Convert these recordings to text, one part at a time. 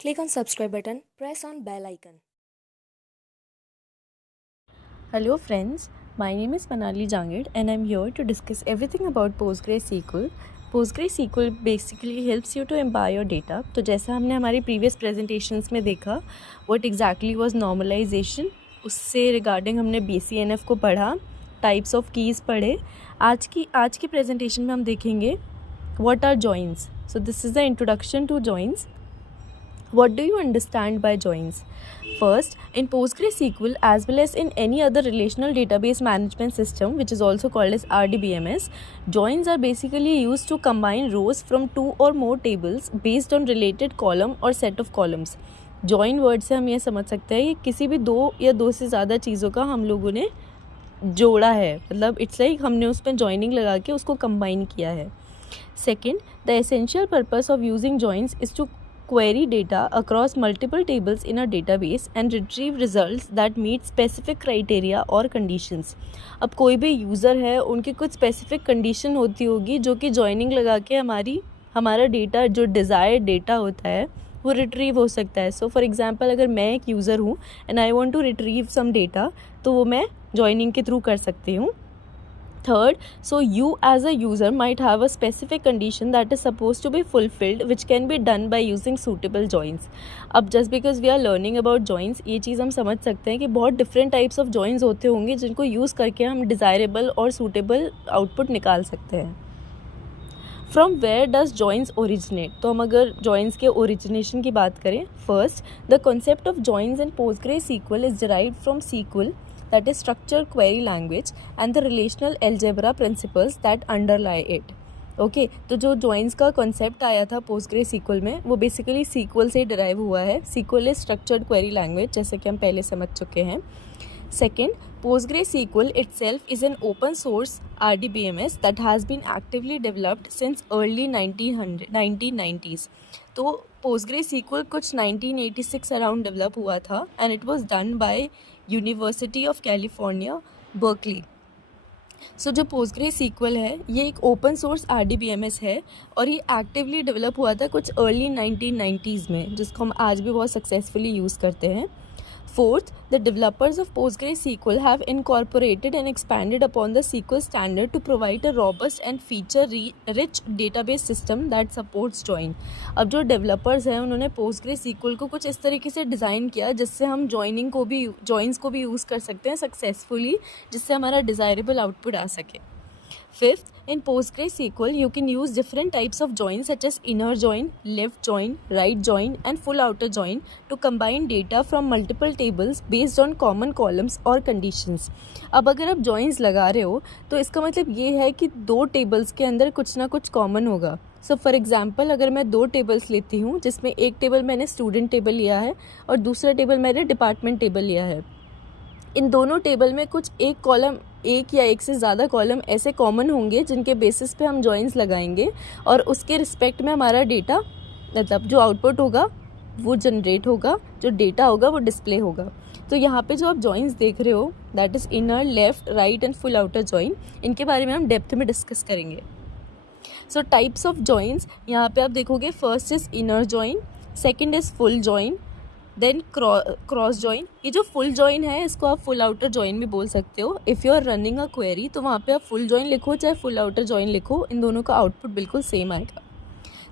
Click on subscribe button, press on bell icon. Hello friends, my name is Manali Jangid and I'm here to discuss everything about PostgreSQL. PostgreSQL basically helps you to empower your data. तो जैसा हमने हमारी previous presentations में देखा, what exactly was normalization, उससे regarding हमने BCNF को पढ़ा, types of keys पढ़े. आज की presentation में हम देखेंगे what are joins. So this is the introduction to joins. What do you understand by joins? First, in PostgreSQL as well as in any other relational database management system, which is also called as RDBMS, joins are basically used to combine rows from two or more tables based on related column or set of columns. Join word से हम ये समझ सकते हैं कि किसी भी दो या दो से ज़्यादा चीज़ों का हम लोगों ने जोड़ा है, मतलब इट्स लाइक हमने उस पर जॉइनिंग लगा के उसको कंबाइन किया है. Second, the essential purpose of using joins is to query data across multiple tables in a database and retrieve results that meet specific criteria or conditions. अब कोई भी यूज़र है, उनकी कुछ स्पेसिफिक कंडीशन होती होगी जो कि जॉइनिंग लगा के हमारा डेटा जो डिज़ायर्ड डेटा होता है वो रिट्रीव हो सकता है. सो फॉर एग्जांपल अगर मैं एक यूज़र हूँ and I want to retrieve some data, तो वो मैं जॉइनिंग के थ्रू कर सकती हूँ. Third, so you as a user might have a specific condition that is supposed to be fulfilled, which can be done by using suitable joins. अब just because we are learning about joins, ये चीज़ हम समझ सकते हैं कि बहुत different types of joins होते होंगे जिनको use करके हम desirable और suitable output निकाल सकते हैं. From where does joins originate? तो हम अगर joins के origination की बात करें, first, the concept of joins in PostgreSQL is derived from SQL, that is structured query language, and the relational algebra principles that underlie it. Okay तो जो joins का concept आया था PostgreSQL में वो basically SQL से derive हुआ है. SQL is structured query language, जैसे कि हम पहले समझ चुके हैं. Second, PostgreSQL itself is an open source RDBMS that has been actively developed since early 1990s. तो PostgreSQL कुछ 1986 अराउंड डेवलप हुआ था and it was done by University of California Berkeley. So जो PostgreSQL है ये एक ओपन सोर्स RDBMS है और ये एक्टिवली डेवलप हुआ था कुछ अर्ली 1990s में, जिसको हम आज भी बहुत सक्सेसफुली यूज़ करते हैं. Fourth, the developers of PostgreSQL have incorporated and expanded upon the SQL standard to provide a robust and feature-rich database system that supports join. अब जो developers हैं उन्होंने PostgreSQL को कुछ इस तरीके से डिज़ाइन किया जिससे हम joins को भी यूज़ कर सकते हैं सक्सेसफुली, जिससे हमारा desirable output आ सके. Fifth, in PostgreSQL, you can use different types of joins such as inner join, left join, right join, and full outer join to combine data from multiple tables based on common columns or conditions. अब अगर आप joins लगा रहे हो तो इसका मतलब ये है कि दो tables के अंदर कुछ ना कुछ common होगा. सो फॉर एग्जाम्पल अगर मैं दो टेबल्स लेती हूँ जिसमें एक टेबल मैंने स्टूडेंट टेबल लिया है और दूसरा टेबल मैंने डिपार्टमेंट टेबल लिया है, इन दोनों टेबल में कुछ एक या एक से ज़्यादा कॉलम ऐसे कॉमन होंगे जिनके बेसिस पे हम जॉइंस लगाएंगे और उसके रिस्पेक्ट में हमारा डेटा, मतलब जो आउटपुट होगा वो जनरेट होगा, जो डेटा होगा वो डिस्प्ले होगा. तो यहाँ पे जो आप जॉइंस देख रहे हो that is inner, left, right and full outer join, इनके बारे में हम डेप्थ में डिस्कस करेंगे. सो टाइप्स ऑफ जॉइंस यहाँ पे आप देखोगे, first is inner join, second is full join, then cross join. ये जो फुल जॉइन है इसको आप फुल आउटर जॉइन भी बोल सकते हो. If you are running a query तो वहाँ पे आप फुल जॉइन लिखो चाहे फुल आउटर जॉइन लिखो, इन दोनों का आउटपुट बिल्कुल सेम आएगा.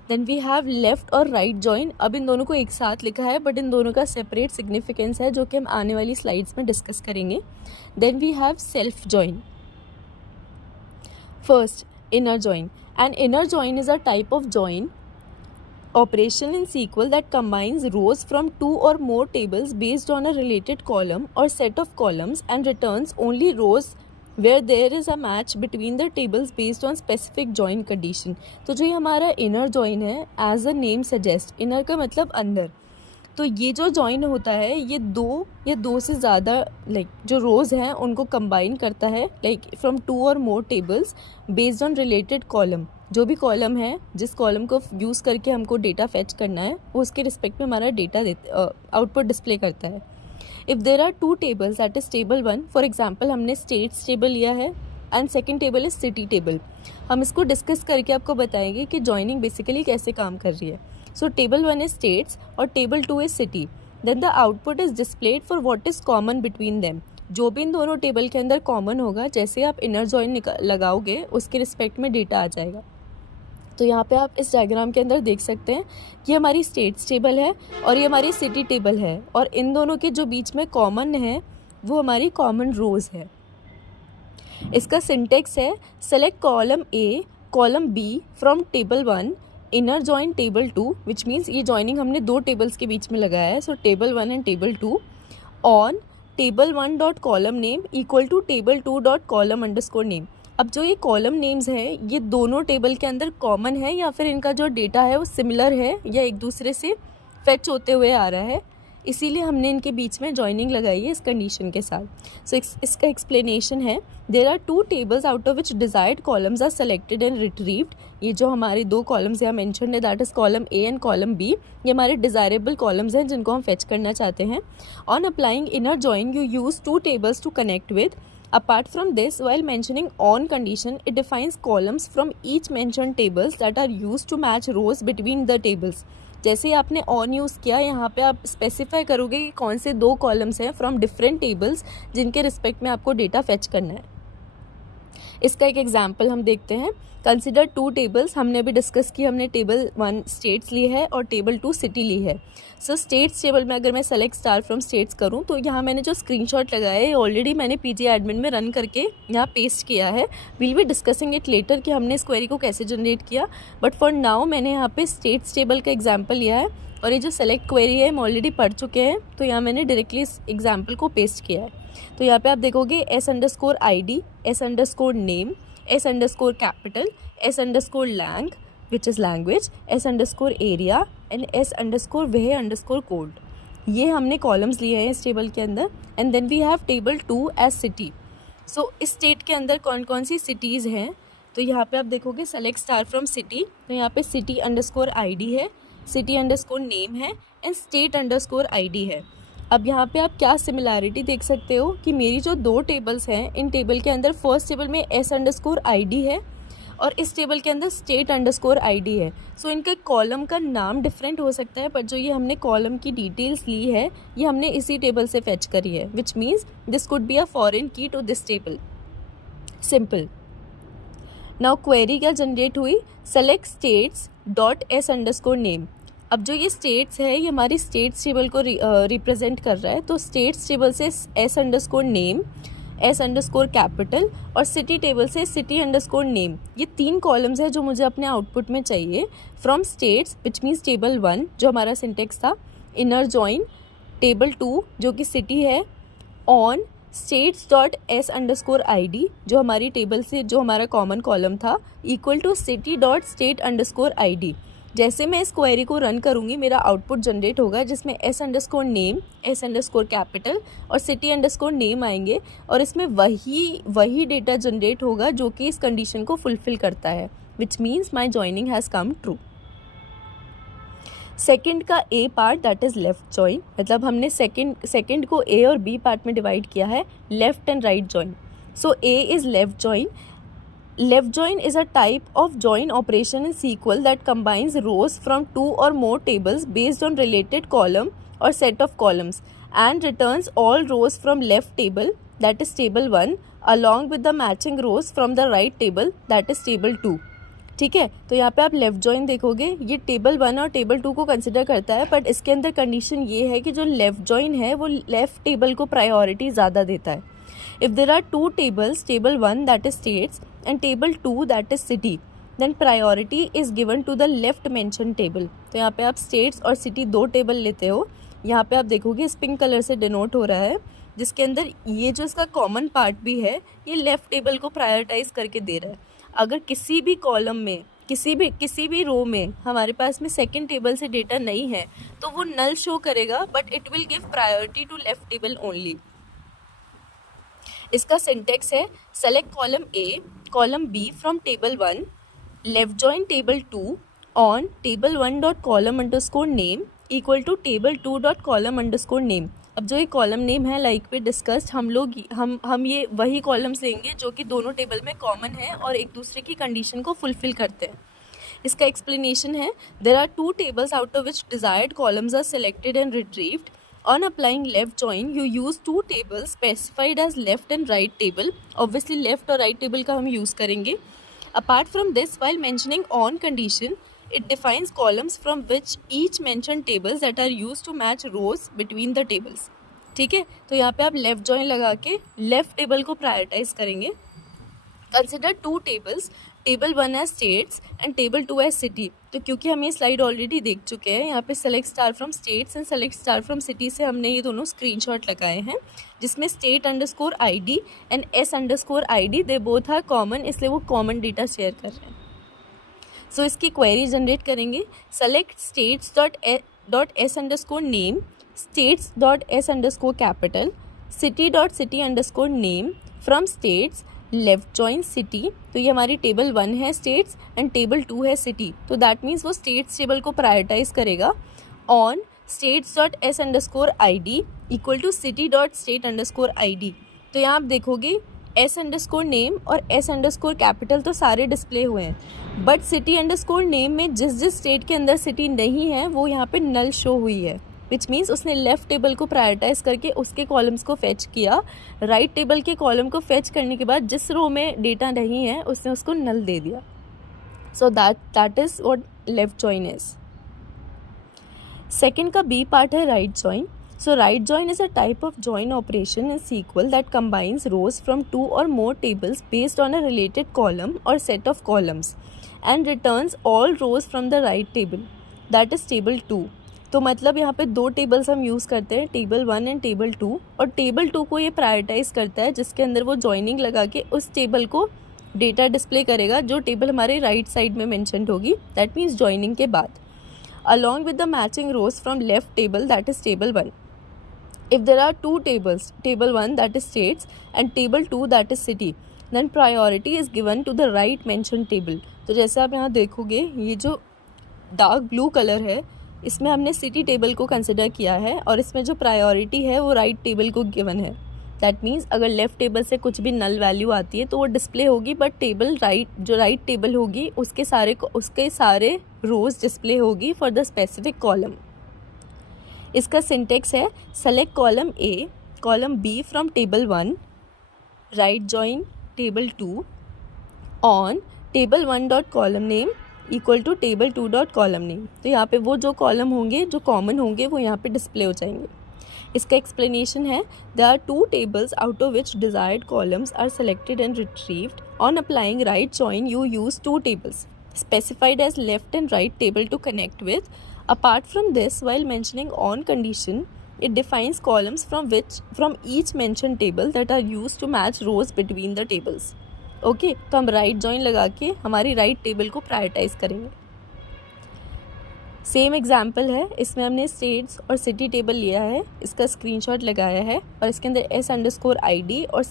देन वी हैव लेफ़्ट और राइट जॉइन. अब इन दोनों को एक साथ लिखा है बट इन दोनों का सेपरेट सिग्निफिकेंस है जो कि हम आने वाली स्लाइड्स में डिस्कस करेंगे. Then we have self join. First, inner join. An inner join is a type of join operation in SQL that combines rows from two or more tables based on a related column or set of columns and returns only rows where there is a match between the tables based on specific join condition. तो जो ये हमारा inner join है, as a name suggests, inner का मतलब अंदर, तो ये जो जॉइन होता है ये दो या दो से ज़्यादा जो रोज़ हैं उनको कंबाइन करता है, फ्रॉम टू और more tables based on related column. जो भी कॉलम है, जिस कॉलम को यूज़ करके हमको डेटा फेच करना है वो उसके रिस्पेक्ट में हमारा डेटा आउटपुट डिस्प्ले करता है. If there are two tables that is table one, for example हमने स्टेट्स टेबल लिया है and second table is city table. हम इसको डिस्कस करके आपको बताएंगे कि जॉइनिंग बेसिकली कैसे काम कर रही है. सो टेबल 1 इज स्टेट्स और table 2 is city. Then the output is displayed for what is common between them. जो भी इन दोनों टेबल के अंदर कॉमन होगा, जैसे आप इनर जॉइन लगाओगे उसके रिस्पेक्ट में डेटा आ जाएगा. तो यहाँ पे आप इस डायग्राम के अंदर देख सकते हैं कि हमारी स्टेट्स टेबल है और ये हमारी सिटी टेबल है, और इन दोनों के जो बीच में कॉमन है वो हमारी कॉमन रोज है. इसका सिंटेक्स है select column A column B from table 1 inner join table 2, which means ये जॉइनिंग हमने दो टेबल्स के बीच में लगाया है. So table 1 and table 2 on table 1 dot column name equal to table 2 dot column underscore name. अब जो ये कॉलम नेम्स है ये दोनों टेबल के अंदर कॉमन है या फिर इनका जो डेटा है वो सिमिलर है या एक दूसरे से फेच होते हुए आ रहा है, इसीलिए हमने इनके बीच में जॉइनिंग लगाई है इस कंडीशन के साथ. सो इसका एक्सप्लेनेशन है there are two tables out of which desired columns are selected and retrieved. ये जो हमारे दो कॉलम्स यहाँ मेंशन्ड है that is column A and column B, ये हमारे डिजायरेबल कॉलम्स हैं जिनको हम फेच करना चाहते हैं. On applying inner join you use two tables to connect with. Apart from this, while mentioning on condition, it defines columns from each mentioned tables that are used to match rows between the tables. जैसे ही आपने on use किया, यहाँ पे आप specify करोगे कि कौन से दो कॉलम्स हैं फ्रॉम डिफरेंट टेबल्स जिनके रिस्पेक्ट में आपको डेटा फेच करना है. इसका एक एग्जाम्पल हम देखते हैं. Consider two tables. हमने अभी डिस्कस की, हमने टेबल 1 स्टेट्स ली है और टेबल 2 सिटी ली है. सो स्टेट्स टेबल में अगर मैं सेलेक्ट स्टार फ्रॉम स्टेट्स करूं तो यहाँ मैंने जो स्क्रीनशॉट लगाया है ऑलरेडी मैंने पीजी एडमिन में रन करके यहाँ पेस्ट किया है. Will be discussing it later कि हमने इस क्वेरी को कैसे जनरेट किया, बट फॉर नाउ मैंने यहाँ पे स्टेट्स टेबल का एग्जाम्पल लिया है और ये जो सेलेक्ट क्वेरी है हम ऑलरेडी पढ़ चुके हैं, तो यहाँ मैंने डायरेक्टली इस एग्जाम्पल को पेस्ट किया है. तो यहाँ पे आप देखोगे s_id, s_name, s_capital, s_lang which is language, s_area and s_where_code. ये हमने कॉलम्स लिए हैं इस टेबल के अंदर. And then we have table 2 as city. So इस स्टेट के अंदर कौन कौन सी सिटीज़ हैं, तो यहाँ पे आप देखोगे सेलेक्ट स्टार फ्रॉम सिटी, तो यहाँ पे city_id है, city_name है एंड state_id है. अब यहाँ पे आप क्या सिमिलैरिटी देख सकते हो कि मेरी जो दो टेबल्स हैं, इन टेबल के अंदर फर्स्ट टेबल में s_id है और इस टेबल के अंदर state_id है. सो इनके कॉलम का नाम डिफरेंट हो सकता है, बट जो ये हमने कॉलम की डिटेल्स ली है ये हमने इसी टेबल से फेच करी है, which means this could be a foreign key to this table. Simple. Now query क्या जनरेट हुई, सेलेक्ट स्टेट्स डॉट s_name. अब जो ये स्टेट्स है ये हमारी स्टेट्स टेबल को रिप्रेजेंट कर रहा है, तो स्टेट्स टेबल से s_name, s_capital और सिटी टेबल से city_name. ये तीन कॉलम्स है जो मुझे अपने आउटपुट में चाहिए. From states which means table 1 जो हमारा सिंटेक्स था, इनर जॉइन टेबल 2 जो कि सिटी है, ऑन स्टेट्स डॉट s_id जो हमारी टेबल से जो हमारा कॉमन कॉलम था, equal to city dot state_id. जैसे मैं इस क्वेरी को रन करूँगी मेरा आउटपुट जनरेट होगा जिसमें s_name, s_capital और city_name आएंगे और इसमें वही डेटा जनरेट होगा जो कि इस कंडीशन को फुलफिल करता है, which means my joining has come true. Second का A part that is left join, मतलब हमने सेकंड को ए और बी पार्ट में डिवाइड किया है, left and right join. So A is left join. Left join is a type of join operation in SQL that combines rows from two or more tables based on related column or set of columns and returns all rows from left table, that is table 1, along with the matching rows from the right table, that is table 2. ठीक है, तो यहाँ पे आप left join देखोगे ये table 1 और table 2 को कंसिडर करता है, बट इसके अंदर कंडीशन ये है कि जो लेफ्ट जॉइन है वो लेफ्ट टेबल को प्रायोरिटी ज़्यादा देता है. If there are two tables, table 1 that is states and table 2 that is city, then priority is given to the left mentioned table. तो यहाँ पे आप states और city दो टेबल लेते हो. यहाँ पे आप देखोगे इस पिंक कलर से डिनोट हो रहा है, जिसके अंदर ये जो इसका कॉमन पार्ट भी है ये लेफ्ट टेबल को प्रायोरिटाइज करके दे रहा है. अगर किसी भी कॉलम में किसी भी रो में हमारे पास में सेकंड टेबल से डेटा नहीं है तो वो नल शो करेगा, but it will give priority to left table only. इसका सिंटेक्स है select column A column B from table 1, left join table 2 on table 1 dot column underscore name equal to table 2 dot column underscore name. अब जो ये column name है like we discussed, हम ये वही columns लेंगे जो कि दोनों टेबल में कॉमन है और एक दूसरे की कंडीशन को फुलफिल करते हैं. इसका एक्सप्लेनेशन है, there are two tables out of which desired columns are selected and retrieved. On applying left join, you use two tables specified as left and right table. Obviously left और right table का हम use करेंगे. Apart from this, while mentioning on condition, it defines columns from which each mentioned tables that are used to match rows between the tables. ठीक है, तो यहाँ पे आप लेफ्ट जॉइन लगा के लेफ्ट टेबल को प्रायोरिटाइज करेंगे. Consider two tables, table 1 as states and table 2 as city. तो क्योंकि हम ये स्लाइड ऑलरेडी देख चुके हैं, यहाँ पे select star from states and select star from city से हमने ये दोनों स्क्रीनशॉट लगाए हैं, जिसमें state_id and s_id they both are common, इसलिए वो कॉमन डेटा शेयर कर रहे हैं. सो इसकी क्वेरी जनरेट करेंगे. Select states.s_name, states.s_capital, city.city_name from states, left join city. तो ये हमारी टेबल 1 है स्टेट्स एंड टेबल 2 है सिटी. तो दैट मीन्स वो स्टेट्स टेबल को प्रायोरिटाइज करेगा on states.s_id equal to city.state_id. तो यहाँ आप देखोगे s_name और s_capital तो सारे डिस्प्ले हुए हैं, बट city_name में जिस स्टेट के अंदर सिटी नहीं है वो यहाँ पे नल शो हुई है, विच मीन्स उसने लेफ़्ट टेबल को प्रायोरिटाइज करके उसके कॉलम्स को फेच किया. राइट टेबल के कॉलम को फेच करने के बाद जिस रो में डेटा नहीं है उसने उसको नल दे दिया. So that is what left join is. Second का बी पार्ट है right join. So right join is a type of join operation in SQL that combines rows from two or more tables based on a related column or set of columns and returns all rows from the right table, that is table 2. तो मतलब यहाँ पे दो tables हम use करते हैं, table 1 and table 2, और table 2 को ये प्रायोरिटाइज करता है जिसके अंदर वो जॉइनिंग लगा के उस टेबल को डेटा डिस्प्ले करेगा जो टेबल हमारे राइट साइड में मेंशनड होगी, दैट मीन्स जॉइनिंग के बाद, along with the matching rose from left table, that is table 1. If there are two tables, table 1 that is states and table 2 that is city, then priority is given to the right mentioned table. तो जैसे आप यहाँ देखोगे ये जो dark blue colour है इसमें हमने सिटी टेबल को कंसिडर किया है और इसमें जो प्रायोरिटी है वो राइट टेबल को गिवन है. दैट मीन्स अगर लेफ़्ट टेबल से कुछ भी नल वैल्यू आती है तो वो डिस्प्ले होगी, बट टेबल जो राइट टेबल होगी उसके सारे रोज डिस्प्ले होगी फॉर द स्पेसिफिक कॉलम. इसका सिंटेक्स है, select column A, column B from table 1, right join table 2 on table 1 dot column name equal to table 2 dot column name. तो यहाँ पे वो जो कॉलम होंगे जो कॉमन होंगे वो यहाँ पे डिस्प्ले हो जाएंगे. इसका एक्सप्लेनेशन है, there are two tables out of which desired columns are selected and retrieved. On applying right join you use two tables specified as left and right table to connect with. Apart from this, while mentioning on condition, it defines columns from each mentioned table that are used to match rows between the tables. Okay, तो हम right join लगा के हमारी right table को prioritise करेंगे. Same example है, इसमें हमने स्टेट्स और सिटी टेबल लिया है, इसका स्क्रीनशॉट लगाया है और इसके अंदर s_id और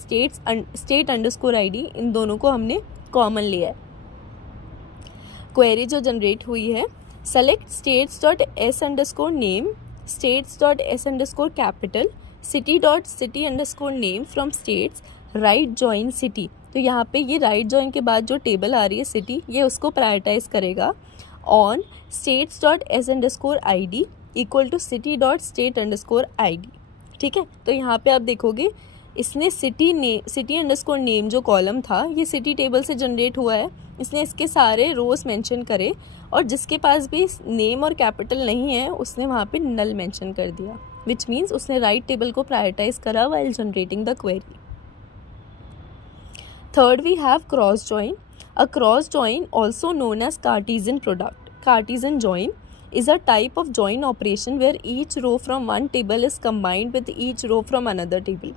state_id इन दोनों को हमने कॉमन लिया है. क्वेरी जो जनरेट हुई है, select states.s_name, states.s_capital, city.city_name from states, right join city. तो यहाँ पे ये राइट जॉइन के बाद जो टेबल आ रही है सिटी, ये उसको प्रायोरिटाइज करेगा on states.s_id equal to city.state_id. ठीक है, तो यहाँ पे आप देखोगे इसने city_name जो कॉलम था ये सिटी टेबल से जनरेट हुआ है, इसने इसके सारे रोज मेंशन करे और जिसके पास भी नेम और कैपिटल नहीं है उसने वहाँ पे नल मेंशन कर दिया, विच मीन्स उसने राइट टेबल को प्रायोरिटाइज करा while generating the query. Third, we have cross join. A cross join, also known as Cartesian product. Cartesian join is a type of join operation where each row from one table is combined with each row from another table.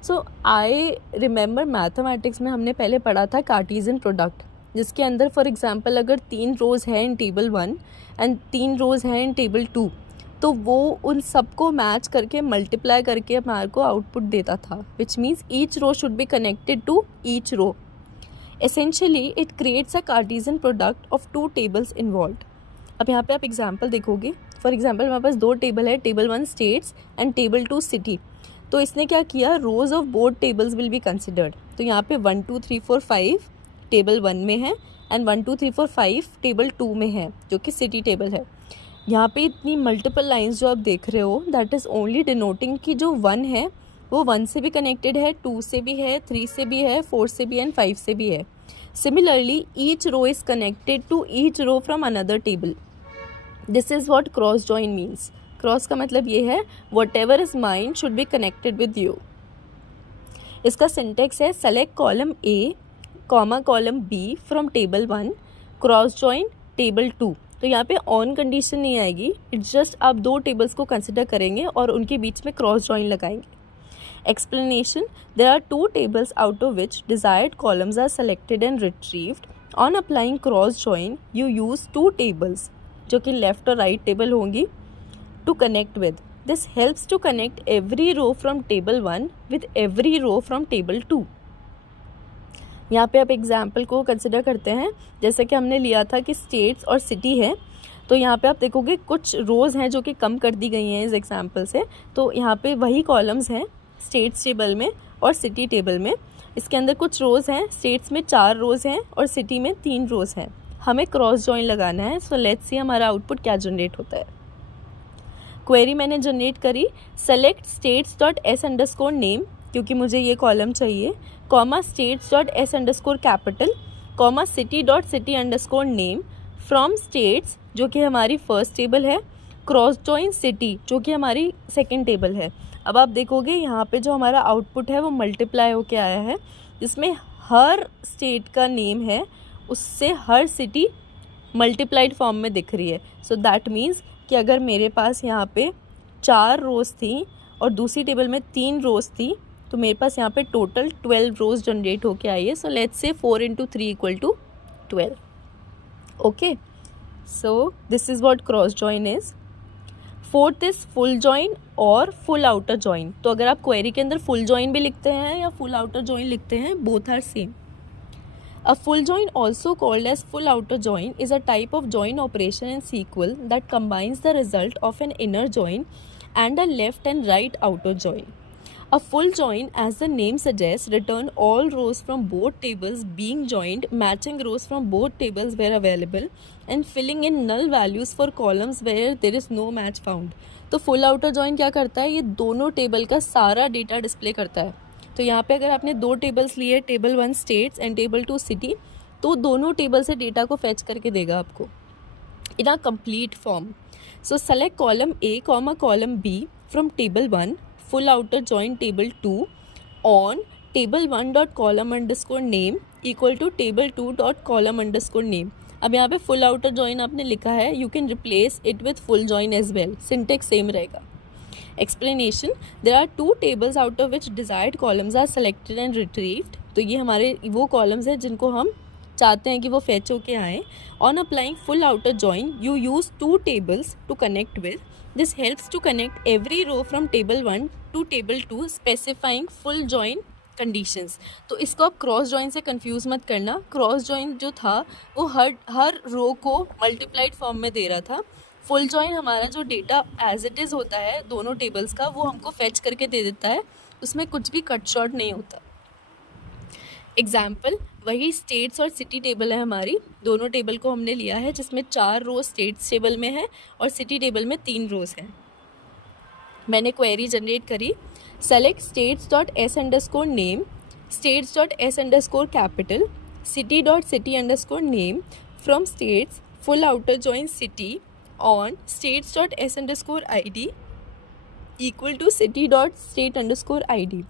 So I remember mathematics में हमने पहले पढ़ा था Cartesian product, जिसके अंदर for example अगर 3 रोज़ हैं इन table 1 and 3 रोज़ हैं इन टेबल 2, तो वो उन सबको मैच करके मल्टीप्लाई करके हमारे को आउटपुट देता था, which means each row should be connected to each row. Essentially it creates a Cartesian product of two tables involve. अब यहाँ पे आप एग्जांपल देखोगे, फॉर एग्जांपल हमारे पास 2 टेबल है, table 1 states and table 2 city. तो इसने क्या किया, rows of both tables will be considered. तो यहाँ पे 1 2 3 4 5 टेबल 1 में है एंड 1 2 3 4 5 टेबल 2 में है, जो कि सिटी टेबल है। यहाँ पे इतनी मल्टीपल लाइंस जो आप देख रहे हो, दैट इज़ ओनली डिनोटिंग कि जो 1 है वो 1 से भी कनेक्टेड है, 2 से भी है, 3 से भी है, 4 से भी है एंड 5 से भी है। Similarly each row is connected to each row from another table. This is what cross join means. Cross का मतलब ये है whatever is mine should be connected with you. इसका सिंटेक्स है select column A comma column B from table 1 cross join table 2। तो यहाँ पे on condition नहीं आएगी, इट्स जस्ट आप दो टेबल्स को कंसिडर करेंगे और उनके बीच में क्रॉस जॉइन लगाएंगे। Explanation: There are two tables out of which desired columns are selected and retrieved. On applying cross join, you use two tables, जो कि लेफ्ट और राइट टेबल होंगी, to connect with. This helps to connect every row from table 1 with every row from table 2. यहाँ पे आप example को consider करते हैं, जैसे कि हमने लिया था कि स्टेट्स और सिटी है, तो यहाँ पे आप देखोगे कुछ रोज़ हैं जो कि कम कर दी गई हैं इस एग्जाम्पल से। तो यहाँ पे वही कॉलम्स हैं स्टेट्स टेबल में और सिटी टेबल में। इसके अंदर कुछ रोज़ हैं, स्टेट्स में 4 रोज़ हैं और सिटी में 3 रोज़ हैं। हमें क्रॉस जॉइन लगाना है। सो लेट्स सी हमारा आउटपुट क्या जनरेट होता है। क्वेरी मैंने जनरेट करी, select states dot S underscore name, क्योंकि मुझे ये कॉलम चाहिए, comma states dot S underscore capital, comma city dot city underscore name from states, जो कि हमारी फर्स्ट टेबल है, क्रॉस जॉइन सिटी, जो कि हमारी सेकेंड टेबल है। अब आप देखोगे यहाँ पे जो हमारा आउटपुट है वो मल्टीप्लाई होके आया है, जिसमें हर स्टेट का नेम है उससे हर सिटी मल्टीप्लाइड फॉर्म में दिख रही है। सो दैट मीन्स कि अगर मेरे पास यहाँ पे 4 रोज़ थी और दूसरी टेबल में 3 रोज़ थी, तो मेरे पास यहाँ पे टोटल 12 रोज़ जनरेट होके आई है। So let's say 4 × 3 = 12। Okay, so this is what cross join is. Fourth is full join और फुल आउटर जॉइन। तो अगर आप क्वेरी के अंदर फुल जॉइन भी लिखते हैं या फुल आउटर जॉइन लिखते हैं, both are same. A full join, also called as full outer join, is a type of join operation in SQL that combines the result of an inner join and a left and right outer join. A full join, as the name suggests, return all rows from both tables being joined, matching rows from both tables where available, and filling in null values for columns where there is no match found. तो full outer join क्या करता है, ये दोनों table का सारा data display करता है। तो यहाँ पे अगर आपने 2 टेबल्स लिए, table 1 states and table 2 city, तो दोनों टेबल से डेटा को फैच करके देगा आपको in a complete form. So select column A comma column B from table 1 full outer join table 2 on table 1 dot column underscore name equal to table 2 dot column underscore name. अब यहाँ पे full outer join आपने लिखा है, you can replace it with full join as well. Syntax same रहेगा. Explanation: There are 2 tables out of which desired columns are selected and retrieved. तो ये हमारे वो columns हैं जिनको हम चाहते हैं कि वो fetch होके आएँ. On applying full outer join, you use 2 tables to connect with. This helps to connect every row from table 1 to table 2, specifying full join conditions. तो इसको आप क्रॉस जॉइन से कंफ्यूज मत करना। क्रॉस जॉइन जो था वो हर रो को मल्टीप्लाइड फॉर्म में दे रहा था। फुल जॉइन हमारा जो डेटा एज इट इज़ होता है दोनों टेबल्स का, वो हमको फेच करके दे देता है, उसमें कुछ भी कट शॉर्ट नहीं होता। एग्जाम्पल, वही स्टेट्स और सिटी टेबल है हमारी, दोनों टेबल को हमने लिया है जिसमें 4 रोज स्टेट्स टेबल में है और सिटी टेबल में 3 रोज हैं। मैंने क्वेरी जनरेट करी, select states dot S underscore name, states dot S underscore capital, city dot city underscore name from states full outer join city on states dot S underscore I D equal to city dot state underscore I D.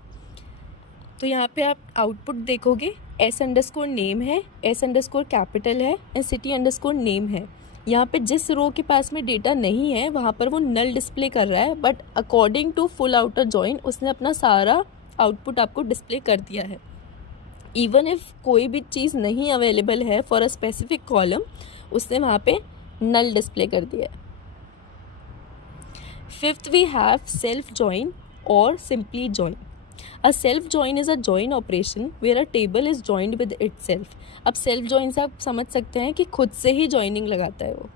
तो यहाँ पे आप output देखोगे, S underscore name है, S underscore capital है and city underscore name है। यहाँ पे जिस रो के पास में डेटा नहीं है वहाँ पर वो नल डिस्प्ले कर रहा है, but according to full outer join उसने अपना सारा आउटपुट आपको डिस्प्ले कर दिया है। इवन इफ़ कोई भी चीज़ नहीं अवेलेबल है फॉर अ स्पेसिफिक कॉलम, उसने वहाँ पे नल डिस्प्ले कर दिया है। Fifth we have self join और simply join. A self join is a join operation where a table is joined with itself. अब self join से आप समझ सकते हैं कि खुद से ही joining लगाता है वो।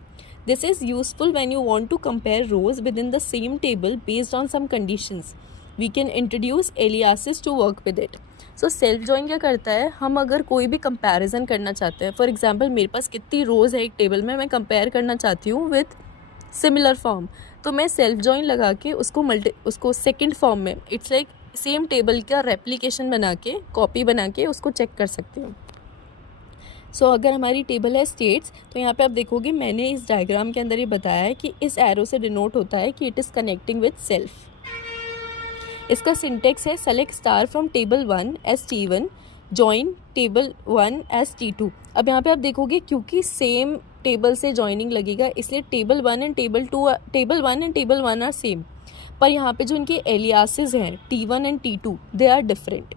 This is useful when you want to compare rows within the same table based on some conditions. We can introduce aliases to work with it. So self join क्या करता है, हम अगर कोई भी कंपैरिजन करना चाहते हैं, फॉर एग्जांपल मेरे पास कितनी रोज़ है एक टेबल में, मैं कंपेयर करना चाहती हूँ विथ सिमिलर फॉर्म, तो मैं सेल्फ जॉइन लगा के उसको सेकंड फॉर्म में, इट्स लाइक सेम टेबल का रेप्लिकेशन बना के, कॉपी बना के उसको चेक कर सकती हूँ। सो अगर हमारी टेबल है स्टेट्स, तो यहाँ पे आप देखोगे मैंने इस डायग्राम के अंदर ये बताया है कि इस एरो से डिनोट होता है कि it is connecting with self. इसका सिंटेक्स है select star from table 1 as T1, join table 1 as T2। अब यहाँ पे आप देखोगे क्योंकि सेम टेबल से जॉइनिंग लगेगा, इसलिए table 1 and table 1 are same, पर यहाँ पे जो इनके एलियासेस हैं T1 and T2 they are different.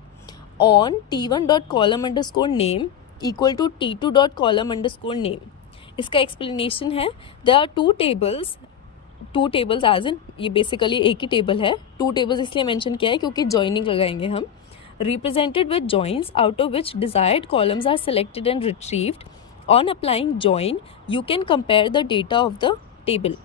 On T1 dot column underscore name equal to T2 dot column underscore name. इसका एक्सप्लेनेशन है, there are two tables as in, ये basically एक ही टेबल है, टू टेबल्स इसलिए mention किया है क्योंकि जॉइनिंग लगाएंगे हम, represented with joins out of which desired columns are selected and retrieved. On applying join, you can compare the data of the table.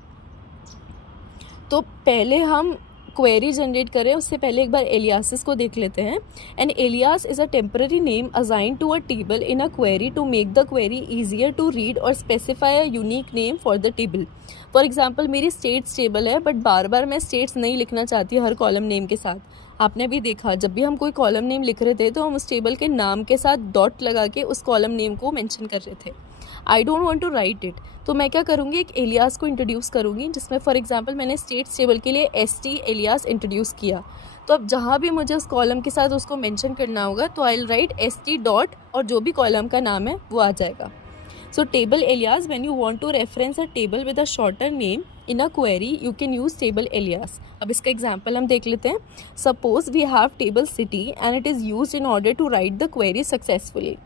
तो पहले हम क्वेरी जनरेट करें उससे पहले एक बार एलियासेस को देख लेते हैं। An alias is a temporary name assigned to a table in a query to make the query easier to read और specify a unique name for the table. For example मेरी स्टेट्स टेबल है, but बार बार मैं states नहीं लिखना चाहती हर column name के साथ। आपने भी देखा जब भी हम कोई कॉलम नेम लिख रहे थे तो हम उस टेबल के नाम के साथ डॉट लगा के उस कॉलम नेम को मेंशन कर रहे थे। I don't want to write it, तो मैं क्या करूँगी, एक एलियास को इंट्रोड्यूस करूँगी जिसमें फॉर एग्जांपल मैंने स्टेट्स टेबल के लिए ST एलियास इंट्रोड्यूस किया। तो अब जहाँ भी मुझे उस कॉलम के साथ उसको मेंशन करना होगा तो I will write ST dot और जो भी कॉलम का नाम है वो आ जाएगा। So table alias, when you want to reference a table with a shorter name in a query you can use table alias. अब इसका एग्जाम्पल हम देख लेते हैं। Suppose we have table city and it is use in order to write the query successfully.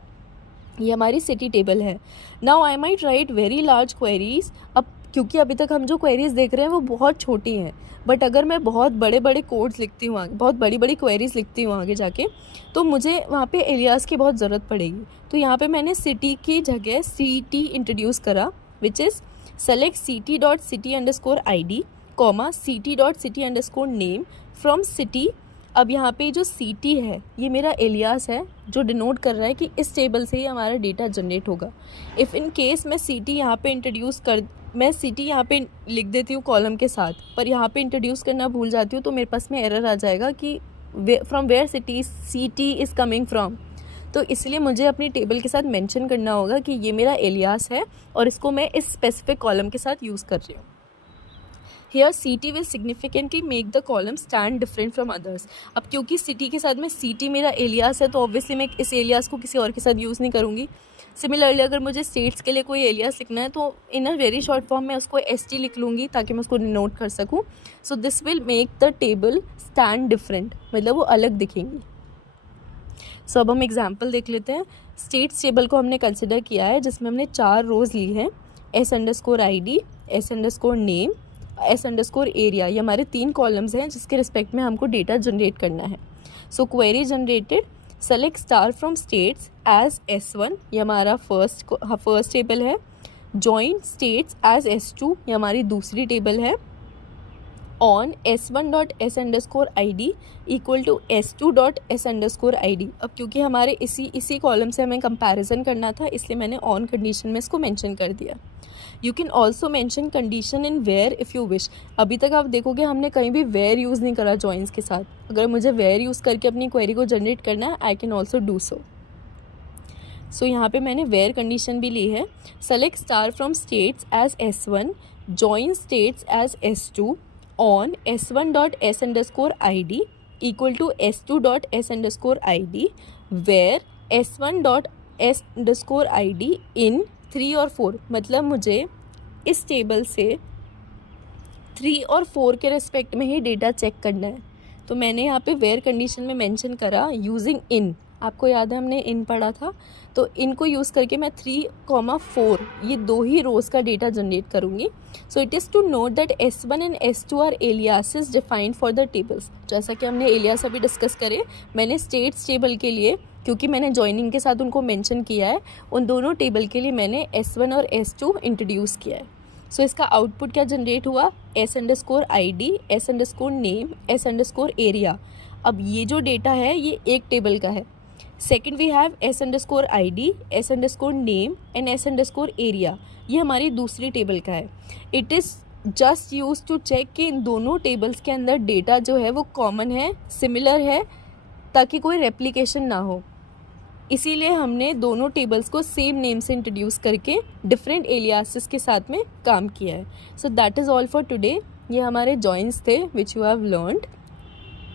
ये हमारी city table है। Now I might write very large queries. अब क्योंकि अभी तक हम जो क्वेरीज देख रहे हैं वो बहुत छोटी हैं, बट अगर मैं बहुत बड़े बड़े कोड्स लिखती हूँ आगे, बहुत बड़ी बड़ी क्वेरीज लिखती हूँ आगे जाके, तो मुझे वहाँ पे एलियास की बहुत ज़रूरत पड़ेगी। तो यहाँ पे मैंने सिटी की जगह CT इंट्रोड्यूस करा, which is select CT dot city underscore ID, CT dot city underscore name from city. अब यहाँ पे जो CT है ये मेरा एलियास है जो डिनोट कर रहा है कि इस टेबल से ही हमारा डेटा जनरेट होगा। इफ़ इन केस मैं CT यहाँ पे लिख देती हूँ कॉलम के साथ, पर यहाँ पे इंट्रोड्यूस करना भूल जाती हूँ तो मेरे पास में एरर आ जाएगा कि from where CT is coming from. तो इसलिए मुझे अपनी टेबल के साथ मेंशन करना होगा कि ये मेरा एलियास है और इसको मैं इस स्पेसिफिक कॉलम के साथ यूज़ कर रही हूँ। Here CT will significantly make the column stand different from others. अब क्योंकि सिटी के साथ में CT मेरा एलियास है तो ऑब्वियसली मैं इस एलियास को किसी और के साथ यूज़ नहीं करूँगी। सिमिलरली अगर मुझे स्टेट्स के लिए कोई एलियास लिखना है तो इन अ वेरी शॉर्ट फॉर्म में उसको ST लिख लूँगी ताकि मैं उसको नोट कर सकूँ। So this will make the table stand different, मतलब वो अलग दिखेंगी। सो अब हम एग्जाम्पल देख लेते हैं। स्टेट्स टेबल को हमने कंसिडर किया है जिसमें हमने 4 रोज़ ली हैं, S_ID, S_name, S_area। ये हमारे 3 कॉलम्स हैं जिसके रिस्पेक्ट में हमको डेटा जनरेट करना है। So query generated, select star from states as S1, ये हमारा फर्स्ट टेबल है। जॉइन स्टेट्स एज S2, ये हमारी दूसरी टेबल है। On S1 dot S_ID equal to S2 dot S_ID। अब क्योंकि हमारे इसी कॉलम से हमें कंपैरिजन करना था इसलिए मैंने ऑन कंडीशन में इसको मेंशन कर दिया। You can also mention condition in where if you wish. अभी तक आप देखोगे हमने कहीं भी वेयर यूज़ नहीं करा जॉइंस के साथ। अगर मुझे वेयर यूज़ करके अपनी क्वेरी को जनरेट करना है I can also do so. So यहाँ पे मैंने वेयर कंडीशन भी ली है। Select star from states as S1, join states as S2 on S1 dot S_ID equal to S2 dot S_ID where S1 dot S_ID in 3 और 4। मतलब मुझे इस टेबल से 3 और 4 के रिस्पेक्ट में ही डेटा चेक करना है। तो मैंने यहाँ पे वेयर कंडीशन में मेंशन करा यूजिंग इन। आपको याद है हमने इन पढ़ा था, तो इन को यूज़ करके मैं 3,4 ये 2 ही रोज़ का डेटा जनरेट करूँगी। So it is to note that S1 and S2 are aliases defined for the tables. जैसा कि हमने एलियास अभी डिस्कस करे, मैंने स्टेट्स टेबल के लिए क्योंकि मैंने जॉइनिंग के साथ उनको मेंशन किया है, उन दोनों टेबल के लिए मैंने S1 और S2 इंट्रोड्यूस किया है। सो इसका आउटपुट क्या जनरेट हुआ, s_id, s_name, s_area। अब ये जो डेटा है ये एक टेबल का है। Second we have s_id, s_name and s_area, ये हमारी दूसरी टेबल का है। It is just use to check कि इन दोनों टेबल्स के अंदर डेटा जो है वो कॉमन है, सिमिलर है, ताकि कोई रेप्लिकेशन ना हो। इसीलिए हमने दोनों टेबल्स को सेम नेम से इंट्रोड्यूस करके डिफरेंट एलियासेस के साथ में काम किया है। So that is all for today. ये हमारे जॉइंस थे विच यू हैव लर्नड।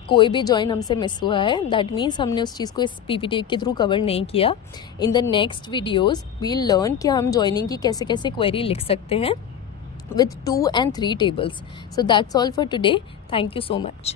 कोई भी जॉइन हमसे मिस हुआ है दैट मीन्स हमने उस चीज़ को इस पीपीटी के थ्रू कवर नहीं किया। In the next videos we'll learn कि हम जॉइनिंग की कैसे कैसे क्वेरी लिख सकते हैं with 2 and 3 tables. So that's all for today. Thank you so much.